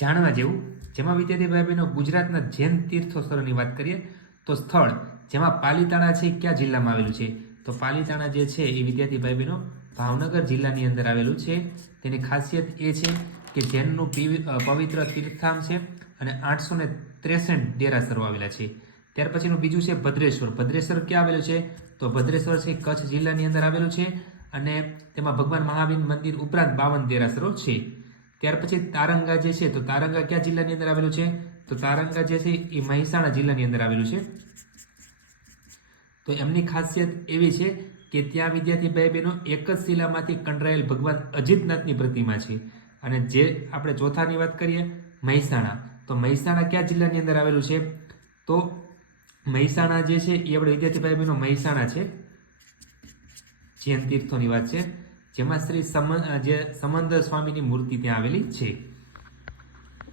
જાણવા જેવું, જેમાં વિદ્યાર્થી ભાઈ બહેનો ગુજરાતના જૈન તીર્થો સ્થળોની વાત કરીએ તો સ્થળ જેમાં પાલીતાણા છે કયા જિલ્લામાં આવેલું છે? તો પાલીતાણા જે છે એ વિદ્યાર્થી ભાઈ બહેનો ભાવનગર જિલ્લાની અંદર આવેલું છે. તેની ખાસિયત એ છે કે જૈનનું પવિત્ર તીર્થધામ છે અને 863 દેરાસરો આવેલા છે. ત્યાર પછીનું બીજું છે ભદ્રેશ્વર. ભદ્રેશ્વર ક્યાં આવેલું છે? તો ભદ્રેશ્વર છે કચ્છ જિલ્લાની અંદર આવેલું છે અને તેમાં ભગવાન મહાવીર મંદિર ઉપરાંત 52 દેરાસરો છે. ત્યાર પછી તારંગા જે છે, તો તારંગા કયા જિલ્લાની અંદર આવેલું છે? તો તારંગા જે છે એ મહેસાણા જિલ્લાની અંદર આવેલું છે. તો એમની ખાસિયત એવી છે કે ત્યાં વિદ્યાર્થી ભાઈ બહેનો એક જ શિલામાંથી કંડરાયેલ ભગવાન અજીતનાથની પ્રતિમા છે. અને જે આપણે ચોથાની વાત કરીએ મહેસાણા, તો મહેસાણા કયા જિલ્લાની અંદર આવેલું છે? તો મહેસાણા જે છે એ આપણે વિદ્યાર્થી ભાઈ બહેનો મહેસાણા છે, જૈન તીર્થોની વાત છે, જેમાં શ્રી સમંદર સ્વામીની મૂર્તિ ત્યાં આવેલી છે.